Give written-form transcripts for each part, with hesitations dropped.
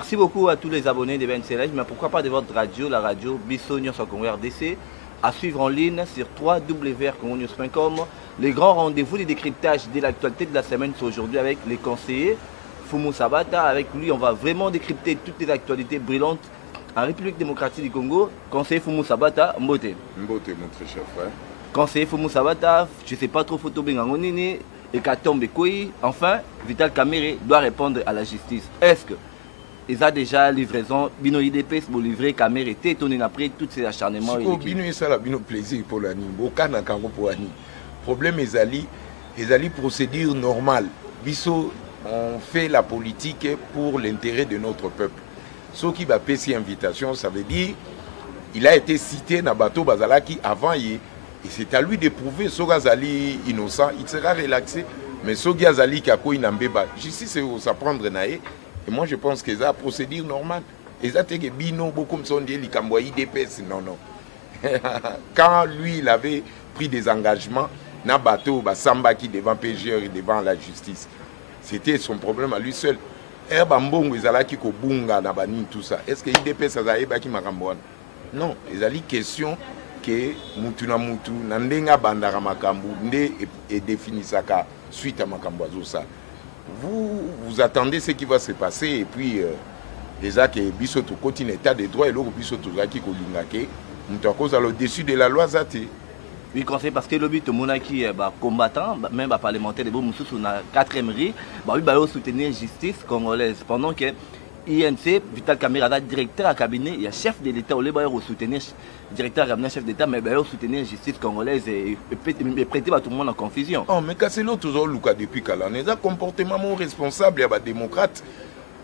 Merci beaucoup à tous les abonnés de Ben Select, mais pourquoi pas de votre radio, la radio Bissonio Congo RDC, à suivre en ligne sur www.congonews.com. Les grands rendez-vous de décryptage de l'actualité de la semaine, c'est aujourd'hui avec les conseillers Fumu Sabata. Avec lui, on va vraiment décrypter toutes les actualités brillantes en République démocratique du Congo. Conseiller Fumu Sabata, Mbote. Mbote, mon très cher frère. Conseiller Fumu Sabata, je ne sais pas trop photo Bengangonini, et Katombe Koyi. Enfin, Vital Kamerhe doit répondre à la justice. Est-ce que ils ont déjà livraison, Bino IDPS pour livrer Kamerhe était étonné après tous ces acharnements. Bino ça la Bino plaisir pour l'année. Aucun n'a qu'un pour l'année. Problème ils allaient procédure normale. Biso, on fait la politique pour l'intérêt de notre peuple. Ce qui va payer cette invitation, ça veut dire il a été cité dans bateau Bazalaki avant hier. Et c'est à lui de prouver ce Gazali innocent, il sera relaxé. Mais ce Gazali qui a quoi il n'a pas. Justice, c'est s'apprendre naé. Et moi, je pense que c'est une procédure normale. Et ça, c'est que Bino, beaucoup me sont dit, il a IDPS. Non, non. Quand lui, il avait pris des engagements, dans le bateau, Samba qui devant PGR et devant la justice, c'était son problème à lui seul. Est-ce que IDPS a été non, il y a une question que Mutuna Mutu, Nandenga Bandara Makambu, et définit ça suite à Makambu. Vous attendez ce qui va se passer et puis les actes bisoto continue état de droit et l'autre bisoto qui kolingake nous cause au dessus de la loi zate. Oui, conseil parce que le but de monarchie combattant même parlementaire de Boumoussou sur la 4e rue, oui bah soutenir la justice congolaise pendant que INC Vital Kamerhe directeur à cabinet il y a chef de l'État au lieu de soutenir directeur à cabinet chef d'État mais soutenir la justice congolaise et prêter tout le monde en confusion. Oh mais c'est l'autre toujours Luka depuis Kalane, c'est un comportement mon responsable et démocrate.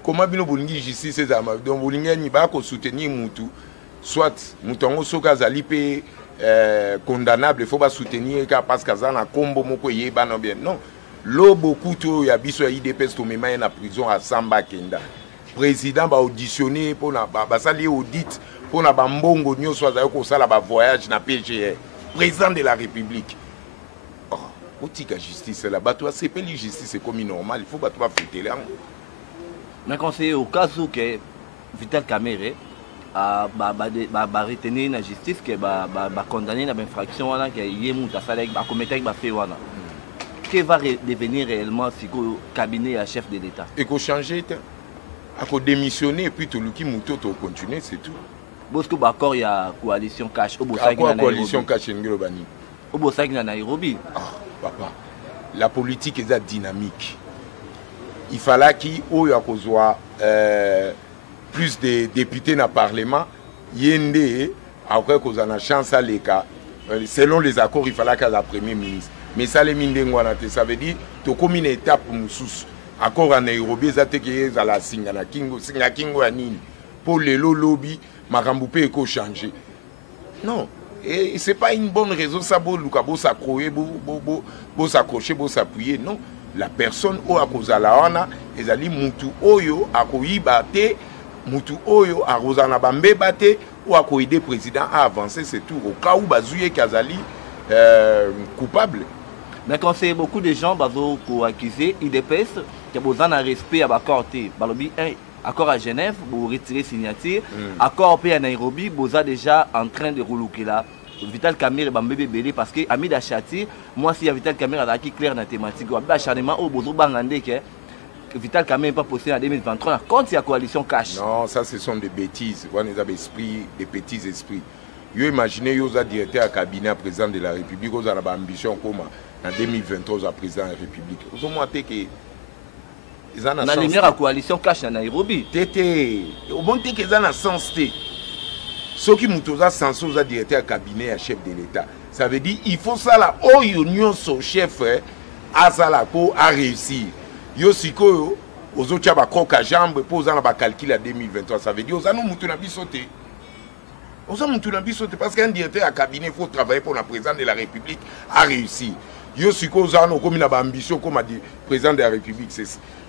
Comment bino bolingi justice c'est donc bolingi ni ba ko soutenir mutu soit mutongo soka zalipe condamnable il faut pas soutenir parce que ça na kombo moko yeba non bien non lo beaucoup to ya biso ya IDPS to mema na prison à Samba Kenda. Président va auditionner pour la audit pour la bambongo nyo soit ko sala ba voyage na PGR président de la République. Oh, otika justice là bato c'est pas la justice c'est comme normal il faut bato ba fêter là. Mais conseiller au cas où que Vital Kamerhe a retenir la justice que condamner la infraction là que yemu ta sala ba commettre ba fait wana. Que va devenir réellement si le cabinet à chef de l'État? Et qu'on changer à démissionner et puis tout le qui mouto continuer c'est tout. Parce que d'accord il y a coalition cash au coalition cash ngelo bani. Au Bosaki na Nairobi. Ah papa, la politique est dynamique. Il fallait qu'il y ait plus de députés dans le Parlement. Yende après qu'on a la chance à l'écart. Selon les accords, il fallait qu'il y ait le Premier ministre. Mais ça les ça veut dire que comme une étape sous accord à Nairobi, ça te que la singana kingo anini pour le lobby makambu pe ko changer. Non, et c'est pas une bonne raison ça beau s'accrocher beau s'appuyer non. La personne au akozala wana ezali mutu oyo akoyiba te mutu oyo arozana bambeba te ou akoyider président à avancer c'est tout au cas où bazuye kazali coupable. Mais quand c'est beaucoup de gens qui accusent IDPS, qui ont un respect à l'accord, accord à Genève, pour retirer signature, accord à Nairobi, vous êtes déjà en train de rouler là. Vital Kamerhe bambé belé parce que ami d'achati, moi si Vital Kamerhe a qui clair dans la thématique, acharnement au bozo bangandé que Vital Kamerhe n'est pas possible en 2023 contre la coalition cash. Non, ça ce sont des bêtises. Vous avez des petits esprits. Vous imaginez, vous êtes directeur à cabinet président de la République, vous avez ambition comme en 2023 à président de la République. Vous avez que ils ont la lumière à coalition cash à Nairobi. Tété, au bon té qu'ils ont un sens té. Ceux qui sont censés être directeur à cabinet à chef de l'État, ça veut dire qu'il faut ça là, oh union son chef à ça là pour réussir. Yo siko aux autres ba croque jambe pour ça ba calcul à 2023, ça veut dire aux nous mutu na bisoté. Aux mutu na bisoté parce qu'un directeur à cabinet faut travailler pour le président de la République à réussir. Yo siko za no comme na ba ambition comme a dit président de la République,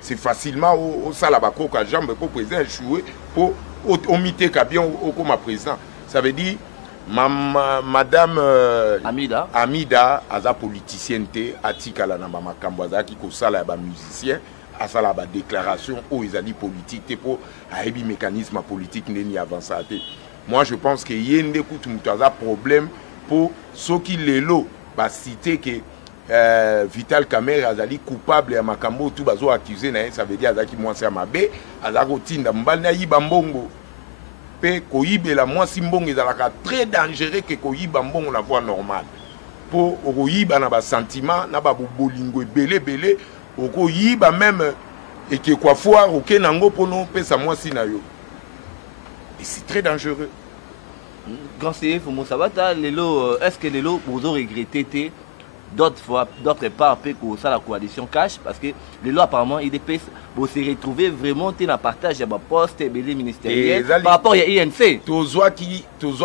c'est facilement au ça là ba croque jambe pour président échouer pour omité bien comme président. Ça veut dire madame Amida a sa politicienne atikala na makambo azaki ko sala ba musicien à ça la déclaration où ils ont dit politique pour un mécanisme politique n'est avancé. Moi je pense que y a un problème pour ceux qui les lots bah citer que Vital Kamerhe azali coupable ya makambo tout bazo accusé na ça veut dire azaki mwasi ya mabe azako tinda mbali na yiba mbongo pe koyibela mwasi mbongo ezalaka très dangereux que koyiba mbongo la voie normale pour okoyiba na ba sentiment na ba bolingo belé okoyiba même et que quoi foire aucun nango pono pesa mwasi na yo et c'est très dangereux. Conseiller Fumo Sabata, est-ce que les lots vous ont regretté d'autres parts pour ça la coalition cash parce que les lois apparemment ils vont se retrouver vraiment dans le partage de poste et les ministériels par rapport à INC. Tozoa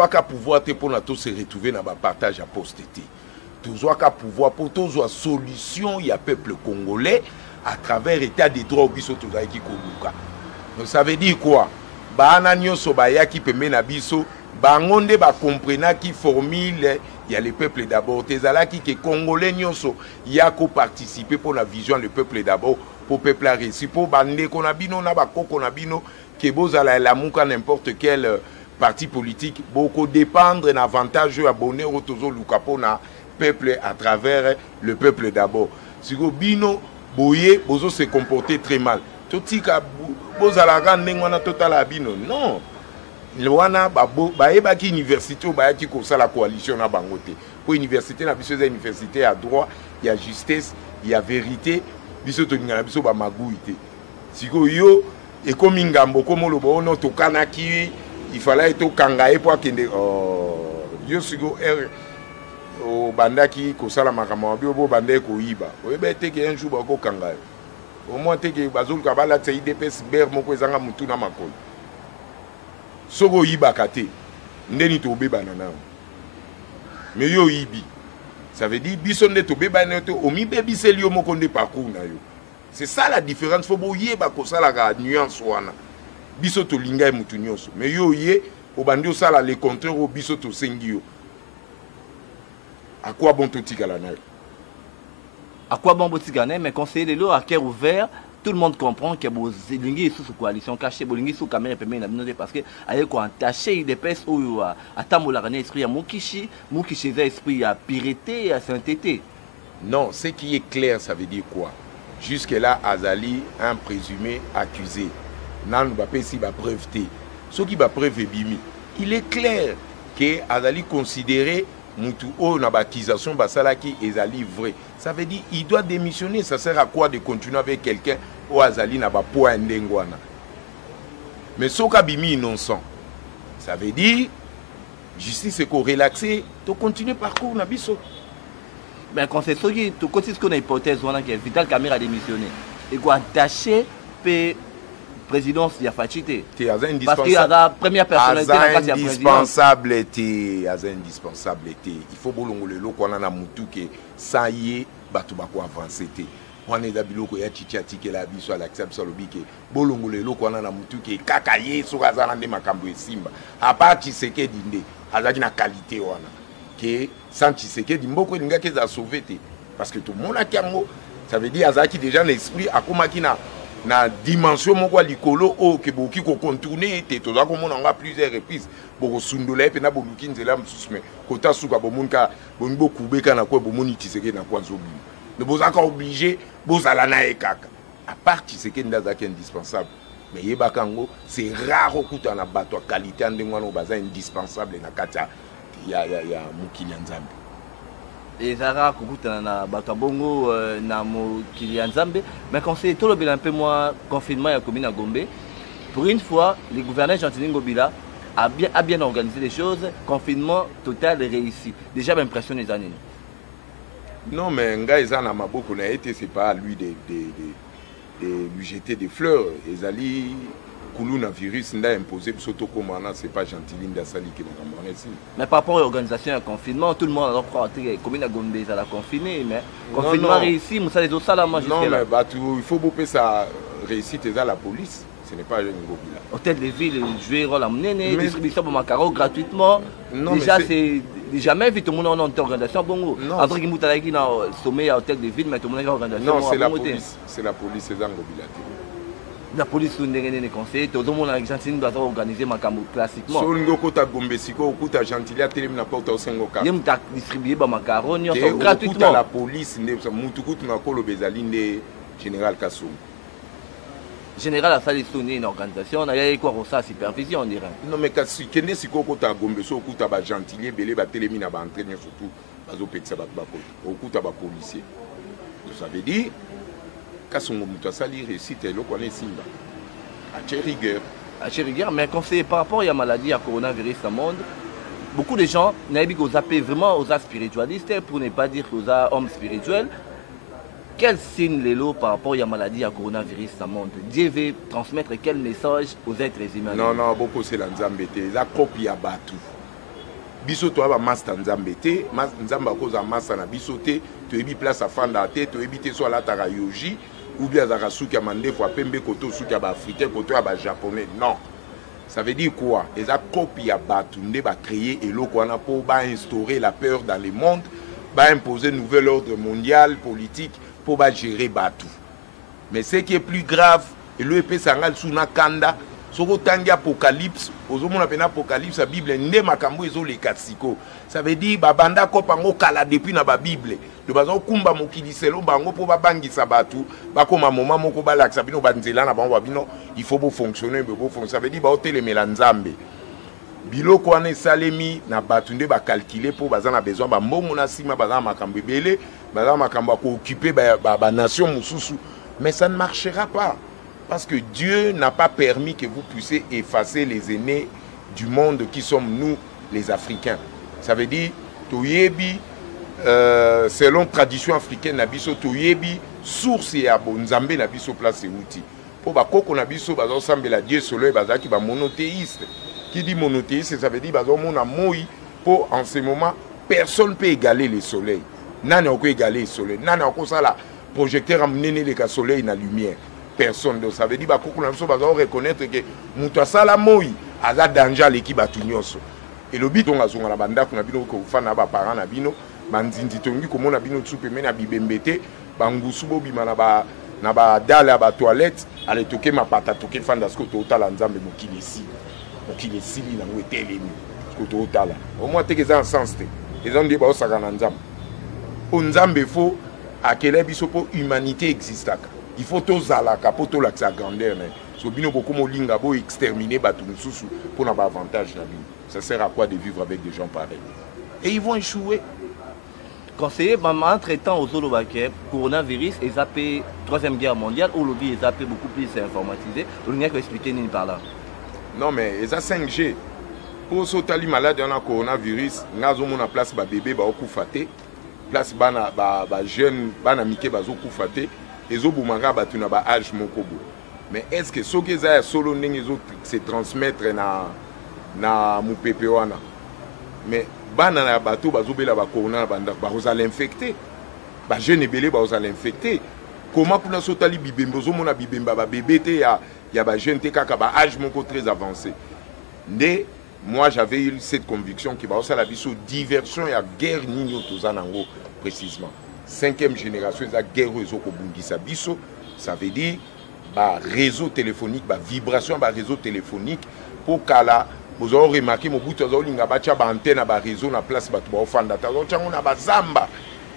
qu'à pouvoir pour se retrouver dans le partage à poste. Tozoa qu'à pouvoir pour tozoa solution il y a peuple congolais à travers l'état des droits biso tozoa qui koluka. Donc ça veut dire quoi? Bana nyoso baya qui peut mener biso bangonde ba comprena qui formule il y a le peuple d'abord tezala qui que congolais nyonso ya ko participer pour la vision le peuple d'abord pour peuple a réussi pour bande qu'on a bino na ba koko na bino que bozala la muka n'importe quel parti politique beaucoup dépendre d'un avantage abonné au tozo lukapo na peuple à travers le peuple d'abord si go bino boye bozo se comporter très mal totika bozala rande ngwana total bino non Lwana ba ki université ou ba ki ko la coalition na bangote pour université na biso université à droit il y a justice il y a vérité biso to ngana biso ba maguité siko yo et comme ngambo comme lo bono to kanaki il fallait to kangae pour kende yo siko o bandaki ko sala makama bi bo bande ko yiba o be te ke un jour ba ko kangae au moins te ke bazul ka bala te IDPS ber moko ezanga mutu na makolo Sogo yibakate, ndeni to beba nana. Mais yo yibi. Ça veut dire bisonde to beba neto omi bebi selio mokonde parcours na yo. C'est ça la différence. Faut bo yeba ko sala ga nuance wana. Biso to linga e mutu nyonso. Mais yo ye obandi sala le contraire au biso to sengi yo. À quoi bon to tikala na yo? À quoi bon botigane mais conseiller le à cœur ouvert. Tout le monde comprend que Bolingi est sous coalition cachée, Bolingi sous caméra parce que avec quoi entaché des pèses ou à Tamolarané esprit à Mukishi esprit à pireté à sainteté. Non, ce qui est clair, ça veut dire quoi? Jusque-là, Azali, un présumé accusé. Nan va pas si va preuve té. Ce qui va preuve bimi. Il est clair que Azali considéré Moutou O na baptisation basala qui Azali vrai. Ça veut dire il doit démissionner. Ça sert à quoi de continuer avec quelqu'un au Azali na ba point ndengwana. Mais soka bimi innocent. Ça veut dire justice est qu'on relaxer, to continuer parcours na biso. Mais quand c'est ce qui tu continues qu'on a hypothèse on a que Vital Kamerhe a démissionné. Et quoi attacher pe présidence il y a facilité. Parce qu'il y a la première personnalité indispensable était indispensable était. Il faut bolongo le loko na mutu que ça y est batu bako avancer té. On est d'abiloko ya chichati que la biso à l'accepte sur le bique. Bolongo le loko na mutu que kakaye so azana de makambo esimba. A part Tshisekedi dinde azaki na qualité wana. Que sans Tshisekedi mboko linga ke za sauver té parce que tout le monde a kiango ça veut dire azaki déjà l'esprit akomaki na dimension moko likolo o ke boki ko contourner te to za ko mona nga plusieurs reprises boko sundola pe na boluki nzela msusme kota suka bomunka bonbo kubeka na ko bomoni Tshisekedi na kwa zobi ne bozaka obligé bozala na ekaka à part Tshisekedi ndazaki indispensable mais yebakango c'est rare okuta na bato qualité ndengwana baza indispensable na kata ya mukili nzambe. Et Zara Koukouta na Bakabongo na Mokili Nzambe. Mais quand c'est tout le un peu moins confinement à commune à Gombe, pour une fois, le gouverneur Jean-Tini Ngobila a bien organisé les choses. Confinement total réussi. Déjà impressionné les années. Non, mais Ngaïza n'a pas beaucoup été, c'est pas à lui de lui jeter des fleurs. Ezali Koulouna virus n'a imposé surtout comment c'est pas Gentilin d'Assali qui m'a ici. Mais par rapport à l'organisation du confinement, tout le monde a croire que la commune à Gombe ça l'a confiné, mais confinement réussi, mais ça les autres là moi. Non mais bah, il faut bouper sa réussite à la police. Ce n'est pas Ngobila. Hôtel de ville, jouer rôle à mener, distribution de macarons gratuitement. Non, déjà, c'est jamais vu tout le monde en organisation. Bon, entre qui moutalaki dans le sommet à hôtel de ville, mais tout le monde en organisation. Non, c'est la police. C'est la police, c'est Ngobila. La police sous les conseils, tout le monde en Argentine doit organiser macarons classiquement. Si on a Gombesiko, on a Gentilly, on a porté au Sengoka. Il y a distribué des macarons gratuitement. La police, Moutoukut, on a collé Bezaline, Général Kassou. Général a fallu sonner une organisation, il y a quoi ça supervision on dirait. Non mais quand si kende si koko ta gombe so okuta ba Gentilly belé ba télémi na ba entraîner surtout bazo petsa ba ba okuta ba policier. Ça veut dire kasongo muto asali réussite lo connaît simba. À rigueur. À rigueur mais conseiller par rapport à la maladie à coronavirus dans le monde, beaucoup de gens n'avaient pas zappé vraiment aux spiritualistes pour ne pas dire aux hommes spirituels. Quel signe les lots par rapport à la maladie à coronavirus dans le monde? Dieu veut transmettre quel message aux êtres humains? Non, non, beaucoup c'est la Nzambete. La copie à Batu. Biso to aba master Nzambete, Nzamba cause à master na bisote, to ebi place à fanda te, to ebi te soit la tarayoji, ou bien à Rasuki à mande fois pembe koto suki à ba africain, koto à ba japonais. Non. Ça veut dire quoi? Et la copie à Batu, ne va créer et l'eau qu'on a pour instaurer la peur dans le monde, va imposer un nouvel ordre mondial, politique, pour gérer Batu. Mais ce qui est plus grave, et le épée sangal sous Nakanda, soko tangi apocalypse, ozomo na pena apocalypse, la Bible, ne makambo ezo le katsiko. Ça veut dire, babanda ko pango kala depuis na ba Bible. De bazo kumba mokili selo bango po babangi sabatu, bako ma moma moko balak sabino banzela na bango babino, il faut fonctionner, ça veut dire ba hôtel melanzambe. Biloko ane salemi na batu nde ba calculer pour bazana besoin ba mbongo na sima bazana makambo belé. Occuper la nation Moussousou. Mais ça ne marchera pas. Parce que Dieu n'a pas permis que vous puissiez effacer les aînés du monde qui sommes nous, les Africains. Ça veut dire, selon tradition africaine, nabiso toyebi source ya bonzambe nabiso place outil. Pour bakoko nabiso bazo sambela Dieu solo et bazaki ba monothéiste. Qui dit monothéiste, ça veut dire bazo mona moi pour en ce moment personne ne peut égaler le soleil. Nani a égalé le soleil. Nani a ça la projecteur amené le soleil na lumière. Personne. Donc ça veut dire que nous devons reconnaître que nous sala moi a danger l'équipe à Tunyoso. Et le but on a la banda qu'on a bino ko fana ba parents na bino manzindi tongi comme on a bino tsupe mena bibembete bangusubo bima na ba dala ba toilette ale toke ma pata toke fanda sko to tala nzambe mokilisi. Mokilisi ni na wetelemi. Sko to tala. Au moins te que ça en sens te. Ils ont dit ba osaka na nzambe. Nzambe faut à quelle bisopo humanité existe. Il faut tous la capote la sa grandeur. So bino beaucoup molinga bo exterminer batu mususu pour n'avoir avantage na vie. Ça sert à quoi de vivre avec des gens pareils? Et ils vont échouer. Conseiller, entre-temps aux Zolobakais, coronavirus et zappé troisième guerre mondiale, où le est zappé beaucoup plus informatisé. On n'y a qu'à expliquer ni par là. Non mais ils ont 5G. Pour sauter les malades dans le coronavirus, nous avons une place ba bébé ba okufate. Place bana ba jeune bana mike bazo kufate ezo bumanga batu na ba âge mokobo. Mais est-ce que ce que ça solo ndenge zo se transmettre na mupepe wana? Mais bana na bato bazo bela ba corona banda ba oza l'infecter. Ba jeune belé ba oza l'infecter. Comment pour na sotali bibembo zo mona bibemba ba bébé te ya ba jeune te kaka ba âge moko très avancé. Ndé moi j'avais eu cette conviction que bah ça la biso diversion et guerre nino tozanango précisément 5e génération la guerre réseau ko bungisa biso, ça veut dire bah réseau téléphonique bah vibration bah réseau téléphonique pour kala vous avez remarqué mon bout de linga bacha ba antenne ba réseau na place ba to ofanda ta zo chango na ba zamba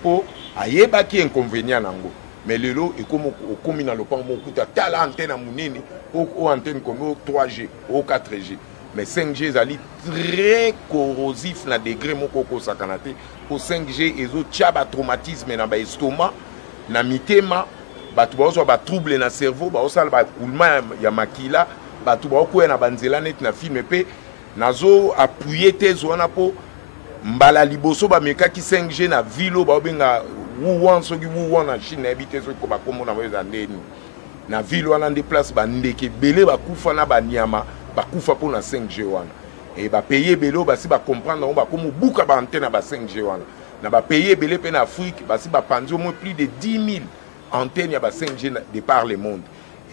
pour ayeba ki inconvénient nango. Mais le lot est comme au commun dans le pan mon kuta tala antenne à munene au antenne comme au 3G au 4G. Mais 5G est très corrosif na degré moko sakanate. Pour 5G ils ont tchaba traumatisme na ba estomac na mitema batu ba ba trouble na cerveau ba osala ba coulement ya makila batu ba ko na banzela net na film pe nazo appuyer tes wana po mbala liboso ba meka ki 5G na vilo ba benga Wuhan soki Wuhan na Chine habite so ko ba komona ba ndeni na vilo wana de place ba ndeke belé ba kufa na ba nyama ba kufa pour na 5G wana et ba payer belo ba si ba comprendre ba comme buka ba antenne ba 5G wana na ba payer belé pe na Afrique ba si ba panzi au moins plus de 10 000 antennes ya ba 5G de par le monde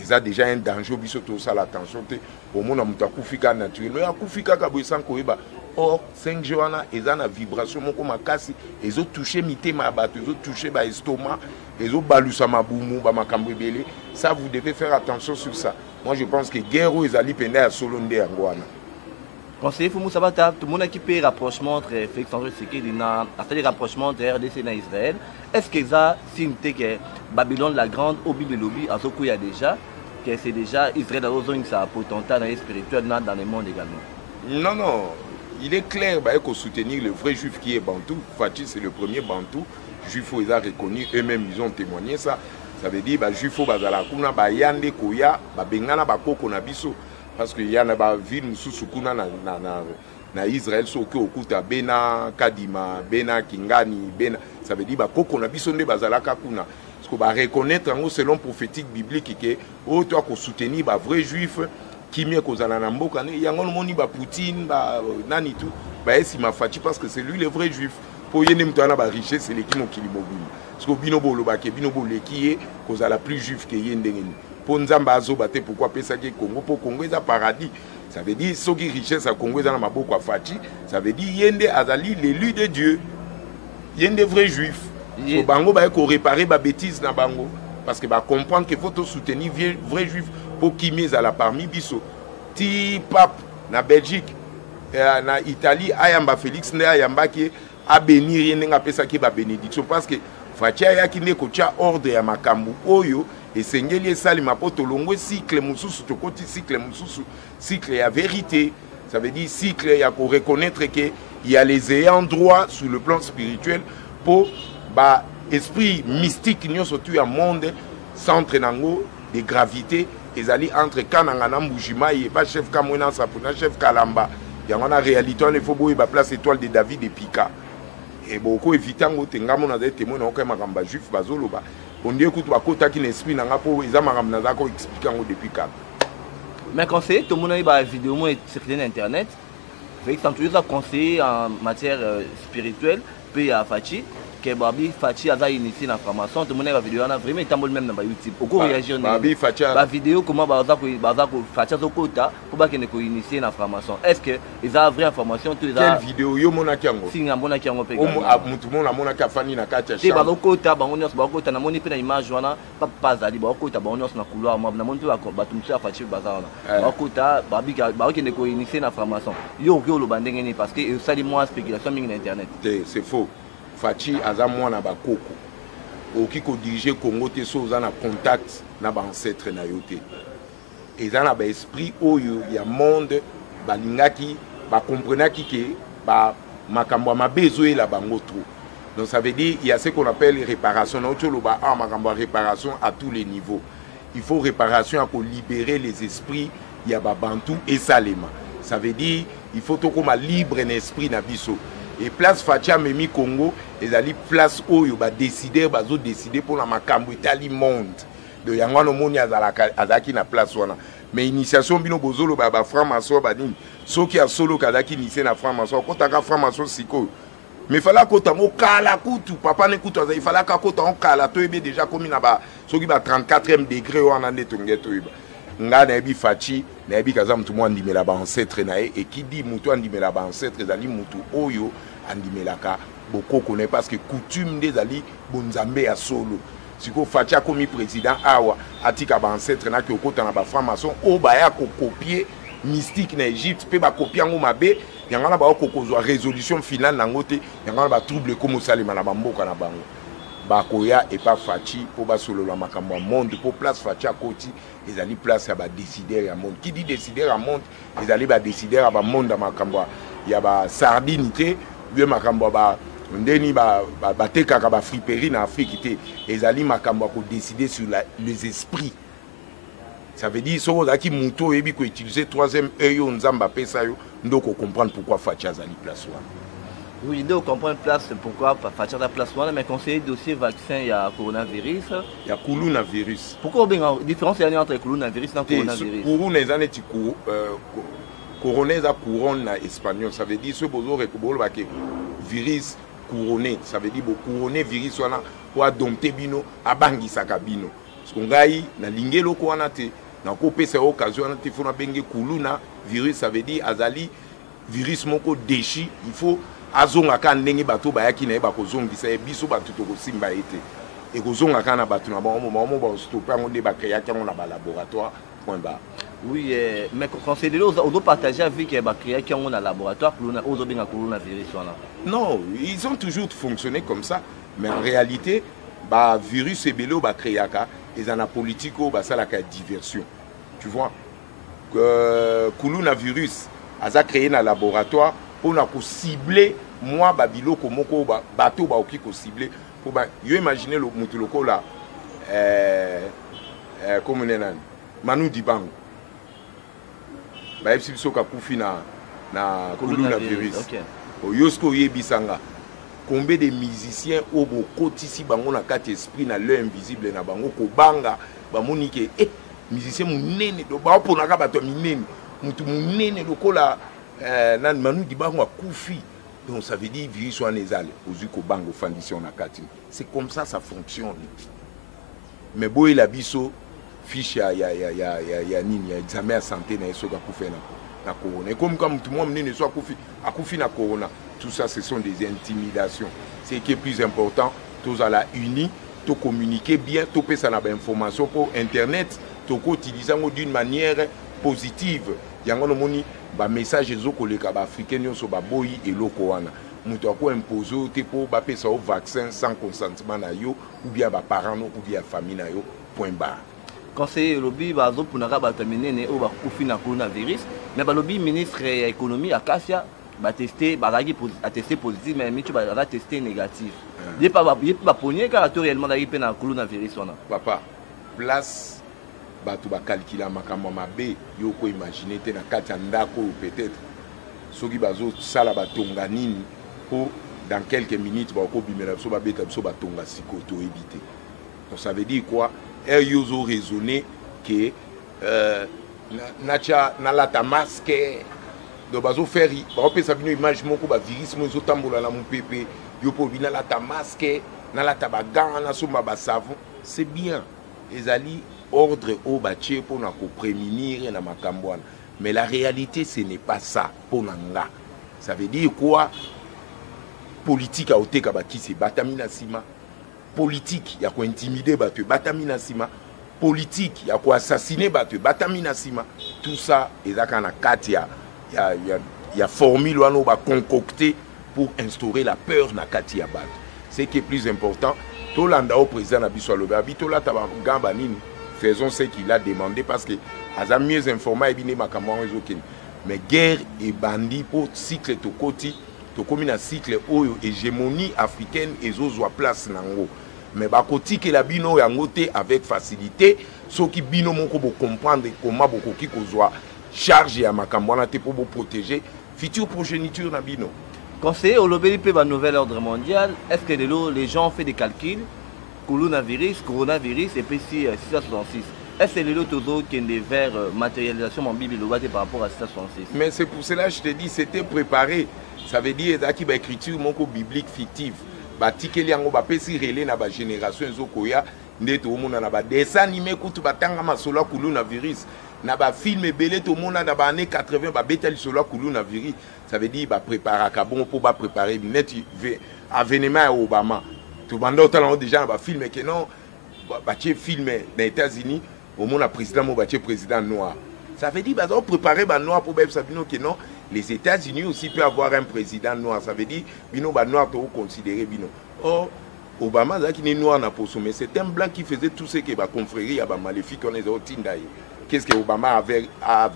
eza déjà un danger biso tosala attention te omona moto akufika naturel mais akufika kaboye sans koyeba. Or 5G wana eza na vibration moko makasi ezotouche mitema ya bato ezotouche baestomac ezobalusa mabumu bamakambo ebele. Ça vous devez faire attention sur ça. Moi je pense que guerre oyo ezali penda ya solo nde yango wana. Conseiller Foumou Sabata, tout le monde qui peut rapprochement entre Félix Antoine Tshisekedi et rapprochement entre RDC et Israël. Est-ce que ça signe que Babylone la Grande au Bible lobby à ce qu'il y a déjà, que c'est déjà Israël dans une sa potentat spirituel dans le monde également? Non, non. Il est clair qu'il faut soutenir le vrai juif qui est Bantou. Fachi, c'est le premier Bantou. Juif, ils ont reconnu, eux-mêmes, ils ont témoigné ça. Ça veut dire que les Juifs, ils ont parce qu'il y a des villes na Israël, Okuta, Bena, Kadima, Bena, Kingani, Bena. Ça veut dire que parce qu'on va reconnaître selon prophétique biblique que tu as soutenir les vrais juifs qui mieux qu'aux Alanamboka. Il y a un Poutine, Nani tout. C'est ma Fachi parce que c'est lui le vrai juif. Pour y avoir la richesse, c'est l'équipe qui est mobile. Parce que Binobo qui est cause à la plus juif que Yendengeni. Pour Nzamba Azobate, pourquoi penser que Congo pour Congo est un paradis. Ça veut dire ceux qui richesse à Congo est dans ma boko Fachi. Ça veut dire Yende Azali l'élu de Dieu. Yende vrai juif. Au Bango ba ko réparer ba bêtise na Bango parce que ba comprendre qu'il faut soutenir vrai juif pour qui mise à la parmi biso. Ti pape na Belgique na Italie ayamba Félix ne ayamba qui a bénir yende nga pesa ki ba bénédiction parce que Fachi ya ki ne ko tia ordre ya makambu oyo et sengeli esali mapoto longwe cycle mususu to koti cycle mususu cycle ya vérité. Ça veut dire cycle ya ko reconnaître que il y a les ayants droit sur le plan spirituel pour ba esprit mystique nous surtout un monde centre nango de gravité ezali entre kananga na mbujima et ba chef kamwena sapuna chef kalamba yango na réalité on il faut boye ba place étoile de David et Pika et beaucoup évitango tengamo na des témoins na okema kamba juif bazoloba on dit écoute bakota ki esprit nanga po eza makamna za ko expliquer ngo depuis quand mais conseiller tout le monde ba vidéo mo circuler sur internet avec tant toujours conseiller en matière spirituelle puis à Fachi que Babi Fachi a initié la formation tout le monde va vidéo on a vraiment tambol même dans YouTube au cours réagir Babi Fachi la vidéo comment baza ko Fachi zo kota pour ba que ko initier la formation est-ce que ils a vraie information tout quelle vidéo yo mona kiango singa mona kiango pe mutu mona mona ka fani na kati ya chambre te ba kota ba ngoni ba kota na moni pe na image wana papa zali ba kota ba ngoni na couloir mo na moni pe ba tumcha Fachi baza wana ba kota Babi ba que ko initier la formation yo lo bandenge ni parce que ça dit moi spéculation mingi na internet c'est faux. Fachi aza mwana bakoko oki ko diriger Congo te so za na contact na ba ancêtre na yote eza na ba esprit oyo ya monde balingaki ba comprenaki que ba makambo mabezo et la bango trop. Donc ça veut dire il y a ce qu'on appelle réparation na otolo ba makambo réparation à tous les niveaux. Il faut réparation pour libérer les esprits ya ba bantu et salema. Ça veut dire il faut to comme libre en esprit na biso. Et place Fachi Memi Congo, ils allaient place où ils décider, ils décider pour la makambo Italie monde. De Yangano Moni Azaki na place wana. Mais initiation bino bozolo ba franc-maçon badini. Ceux qui a solo kadaki initié na franc-maçon, quand ta franc-maçon siko. Mais fallait kota mo kala kutu, papa ne kutu, il fallait ka kota on kala to ebe déjà comme na ba ceux qui ba 34e degré wana nde tongeto eba. Nga na ebi Fachi na ebi kaza mutu mo andimela ba ancêtre na et qui dit mutu andimela ba ancêtre ezali mutu oyo andimelaka beaucoup connaît parce que coutume des ali bonzambe ya solo siko Fachi comme président awa atika ba ancêtre na ki okota na ba franc-maçon o ba ya ko copier mystique na Égypte pe ba copier ngo mabe yanga ba ko kozwa résolution finale na ngote yanga ba trouble comme salima na ba mboka na bango bakoya et pas Fachi pour ba solo la makambo monde pour place Fachi à côté ils allaient place à ba décider à monde qui dit décider à monde ils allaient ba décider à ba monde à makambo il y a ba sardinité bien makambo ba ndeni ba teka ka ba friperie na Afrique té ils allaient makambo ko décider sur les esprits. Ça veut dire so za ki muto ebi ko utiliser troisième œil on nzamba pesa yo ndoko comprendre pourquoi Fachi azali place wa. Oui, donc on prend une place pourquoi Fachi la place là mais conseiller dossier vaccin il y a coronavirus. Il y a coronavirus. Pourquoi bien différence il y a entre coronavirus et coronavirus. Couronné za couronne na espagnol, ça veut dire ce bozo rekobolo ba ke virus couronné, ça veut dire bo couronné virus wana wa dompter bino abangisa ka bino. parce que ngai na lingelo ko wana te na ko pesa occasion wana te fona benge kuluna virus, ça veut dire azali virus moko déchi, il faut azonga ka ndenge bato bayaki na ba kozongisa biso bato to kosimba ete et kozonga ka na bato na ba moment ba stopper ngo de ba créer kango na ba laboratoire point barre. Oui, mais quand c'est de l'eau, on doit partager avec les bactéries qui ont un laboratoire pour le coronavirus. Non, ils ont toujours fonctionné comme ça. Mais en réalité, le virus est belé au bactéries, ils ont la politique, ça la diversion. Tu vois, le coronavirus a créé un laboratoire pour cibler moi, Babilo, comme bateau, qui ciblé. Pour imaginer le moutuloko là, comme on est là, Manu Dibango. Bah si soka kufi na coronavirus. Yosko yebisanga. Combien de musiciens au côté si bango na kati esprit na l'œil invisible na bango ko banga ba monike musicien munene do ba pona ka bato minene mutu munene lokola nan Manu Dibango kufi. Donc ça veut dire virus soit nasal aux ko bango fandition na kati. C'est comme ça fonctionne. Mais boy la biso fiche ya nini ya examen ya santé na esoka kufa na corona et comme tout le monde ne soit akufi na corona, tout ça ce sont des intimidations. Ce qui est plus important, tous à la unis, to communiquer bien, to pesa na ba information pour internet, to ko utiliser d'une manière positive. Yango no moni ba message zo koleka ba africain nyonso ba boyi eloko wana. Mutu ako imposer te pour ba pesa au vaccin sans consentement na yo ou bien ba parents ou bien famille na yo point barre. Conseiller lobby bazo pour n'a terminer au na coronavirus mais ba lobby ministre de l'économie Akasia ba tester ba a testé positif mais mitu ba testé négatif. Il pas pogné car réellement d'ailleurs na coronavirus on a. Papa place bato ba calculer makambo mabe yo ko imaginer te na kati ndako peut-être soki bazo sala batonga nini pour dans quelques minutes ba ko bimela so ba beta so batonga sikoto éviter. Donc ça veut dire quoi? Ils ont raisonné que na masque de bazo ferry ba peut ça une image moko ba virus mo zo tambola na mon pépé yo po bina la ta masque na la tabaga na so ba savon, c'est bien les ali ordre au bâti pour na ko prémunir na makambo. Mais la réalité ce n'est pas ça pour nanga. Ça veut dire quoi? Politique a oteka ba ki se batamina sima. Politique, il y a quoi intimider battu, batamina sima. Politique, il y a quoi assassiner battu, batamina sima. Tout ça, et là quand il y a formule où on va concocter pour instaurer la peur na katia bat. Ce qui est plus important, tout l'anda au président Nabiswa Lobabi, tout là tabagamba nini, faisons ce qu'il a demandé parce que à mieux informé et bien makambo réseau. Mais guerre et bandit pour cycle to koti. To comme un cycle oyo hégémonie africaine et zo place nango. Mais bakoti que la bino yangote avec facilité, ceux qui bino moko bo comprendre comment boko ki kozwa charge ya makambo na te pour bo protéger future progéniture na bino. Conseiller au lobby pe ba nouvel ordre mondial, est-ce que les gens ont fait des calculs coronavirus et puis 666. Est-ce que les autres qui ont vers matérialisation en Bible par rapport à 666? Mais c'est pour cela que je te dis c'était préparé. Ça veut dire qu'il y a écriture biblique fictive. Il y a une relais dans la génération Zokoya. Il y a des dessins animés qui ont été coronavirus. Il y a des films belés tout le monde dans les années 80 qui ont coronavirus. Ça veut dire qu'il préparer pour préparer l'avènement Obama. Tout le monde a déjà un film qui non, film dans les États-Unis, au monde président président noir. Ça veut dire qu'ils ont préparé les noirs pour que non. Les États-Unis aussi peuvent avoir un président noir. Ça veut dire que les noirs sont considérés. Or, Obama, qui est noir, mais c'est un blanc qui faisait tout ce que les confréries maléfiques ont au Tindaï. Qu'est-ce que Obama a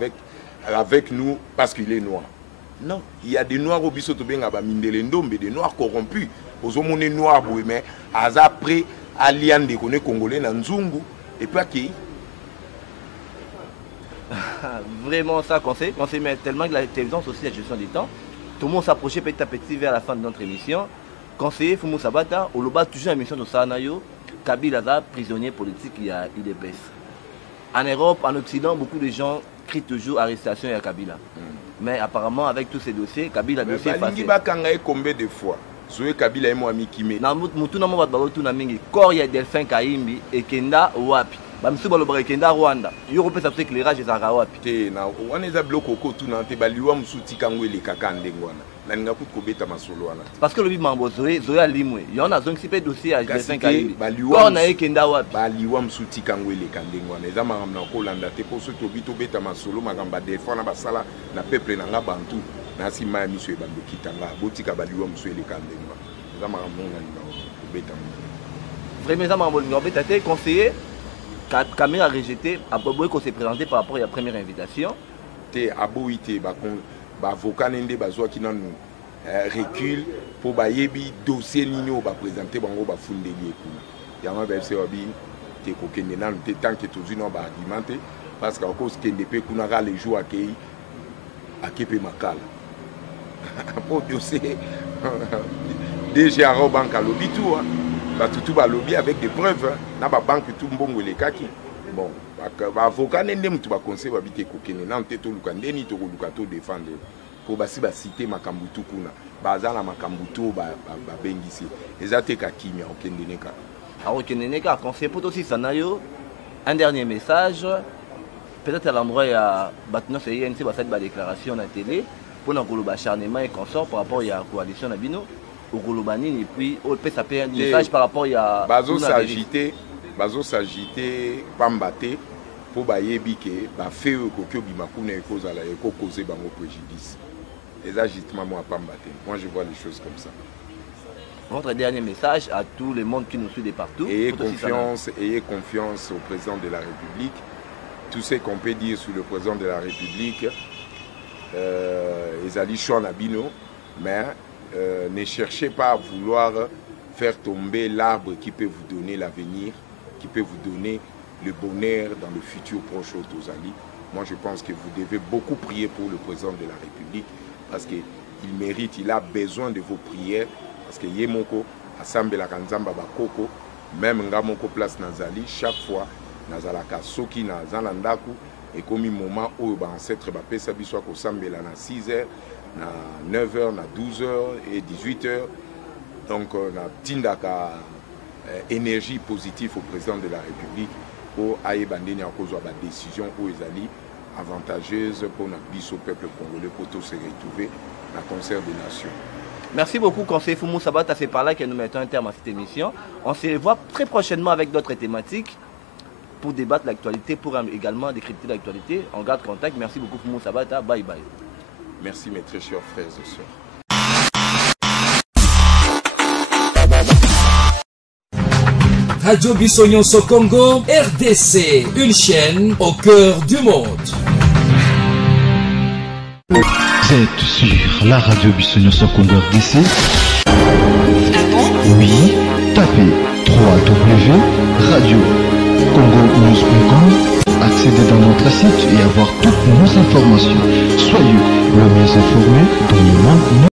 avec nous parce qu'il est noir? Non, il y a des noirs au Bissotoben à Mindelendombe, des noirs corrompus. Aux hommes noirs, mais après, Alian de Congolais, Nanzungu, et puis qui vraiment ça conseil mais tellement que la télévision c'est aussi la gestion du temps. Tout le monde s'approchait petit à petit vers la fin de notre émission. Conseiller Fumu Sabata, on a toujours une émission de Sanayo, Kabila prisonnier politique il y a IDPS. En Europe, en Occident, beaucoup de gens crient toujours arrestation à Kabila. Mais apparemment avec tous ces dossiers, Kabila dossier passé. Combien de fois Zoé Kabila et moi Mikime. Na mutu na mo bat bato na mingi corps ya Delphin Kaimbi ekenda wapi. Ba msu balobra ekenda Rwanda. Yo kopesa tout éclairage ezaka wapi. Te na wana eza bloko ko tu na te baliwa musuti kango ele kaka ndengwana. Na ninga put ko beta masolo wana. Parce que le bi mambo Zoé alimwe. Yo na zongi sipe dossier ya Delphin Kaimbi. Corps na ekenda wapi. Baliwa musuti kango ele kandengwana. Eza maram na ko landa te ko so to bito beta masolo magamba Delphin na basala na peuple na nga bantu. Na sima ya miso ebando kitanga botika baliwa musu ele kandengwana. Eza maram na ninga ko beta. Vraiment ça mambo ninga beta te conseiller Camille a rejeté, Aboboy qu'on s'est présenté par rapport à la première invitation. Te aboïté, avocat nende bazwa qui nous recule pour bayebi dossier nino ba présenter bango ba fundeli ekuna. Yama ba FC obi te ko kende nan te tant que tout non ba argumenter parce qu'à cause que ndepé kuna ga les jours accueilli à Kepe Makala. Pour dossier déjà au banque à lobby tout tout va lobby avec des preuves na ba banque tout mbongo le kaki bon ba avocat nende mutu ba conseil ba bité kokene na nteto luka ndeni to luka to défendre pour basi ba citer makambutu kuna bazala makambutu ba bengisi ezate ka kimia okendeneka okendeneka conseil pour aussi sanayo un dernier message peut-être à l'endroit ya batno c'est INC ba cette déclaration na télé pour na koloba acharnement et consort par rapport ya coalition na bino au Golobani et puis on peut s'appeler un message par rapport à bazo s'agiter pambaté pour bayebi que ba fait kokyo bimakuna e cause ala e ko causer bango préjudice les agitements moi pambaté moi je vois les choses comme ça. Votre dernier message à tout le monde qui nous suit de partout. Ayez confiance au président de la République. Tout ce qu'on peut dire sur le président de la République ezali choix na bino mais ne cherchez pas à vouloir faire tomber l'arbre qui peut vous donner l'avenir, qui peut vous donner le bonheur dans le futur proche au Tozali. Moi, je pense que vous devez beaucoup prier pour le président de la République parce qu'il mérite, il a besoin de vos prières parce que Yemoko, Assemble la Kanzamba Bakoko, même Ngamoko place Nazali, chaque fois, Nazalaka Soki, Nazalandaku, et comme un moment où ancêtre Bapesa Biswa Kosambe na 6h, na 9h, na 12h et 18h. Donc, on a tindaka énergie positive au président de la République pour aïebandeni à cause de la décision où ils allaient avantageuse pour notre bis au peuple congolais pour tous se retrouver dans le concert des nations. Merci beaucoup, conseiller Foumou Sabata. C'est par là que nous mettons un terme à cette émission. On se revoit très prochainement avec d'autres thématiques pour débattre l'actualité, pour également décrypter l'actualité. On garde contact. Merci beaucoup, Foumou Sabata. Bye bye. Merci mes très chers frères et sœurs. Radio Bissonyonso Congo, RDC, une chaîne au cœur du monde. Vous êtes sur la radio Bissonyonso Congo RDC. Oui, tapez www.radiocongonews.com. Accédez dans notre site et avoir toutes nos informations. Soyez le mieux informés.